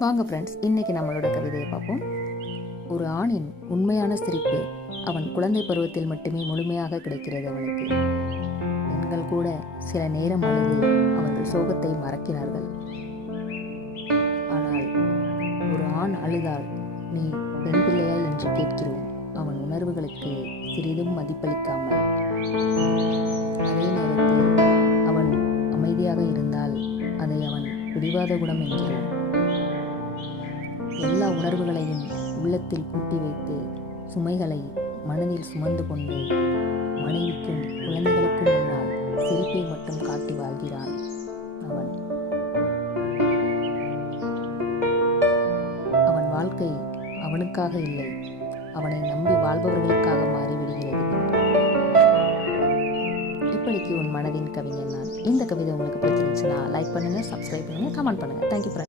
வாங்க ஃப்ரெண்ட்ஸ், இன்னைக்கு நம்மளோட கவிதையை பார்ப்போம். ஒரு ஆணின் உண்மையான சிரிப்பு அவன் குழந்தை பருவத்தில் மட்டுமே முழுமையாக கிடைக்கிறது அவனுக்கு. பெண்கள் கூட சில நேரம் அழுது அவர்கள் சோகத்தை மறக்கிறார்கள். ஆனால் ஒரு ஆண் அழுதால் நீ பெண் பிள்ளையா என்று கேட்கிறோம். அவன் உணர்வுகளுக்கு சிறிதும் மதிப்பளிக்காமல். அதே நேரத்தில் அவன் அமைதியாக இருந்தால் அதை அவன் பிடிவாத குணம் என்கிறோம். எல்லா உணர்வுகளையும் உள்ளத்தில் பூட்டி வைத்து சுமைகளை மனதில் சுமந்து கொண்டு மனைவிக்கும் குழந்தைகளுக்கும் முன்னால் சிரிப்பை மட்டும் காட்டி வாழ்கிறான் அவன். அவன் வாழ்க்கை அவனுக்காக இல்லை, அவனை நம்பி வாழ்பவர்களுக்காக மாறிவிடுகிறது. இப்படிக்கு உன் மனதின் கவிஞன் நான். இந்த கவிதை உங்களுக்கு பிடிச்சிருந்துச்சுன்னா லைக் பண்ணுங்க, சப்ஸ்கிரைப் பண்ணுங்க, கமெண்ட் பண்ணுங்க. தேங்க்யூ.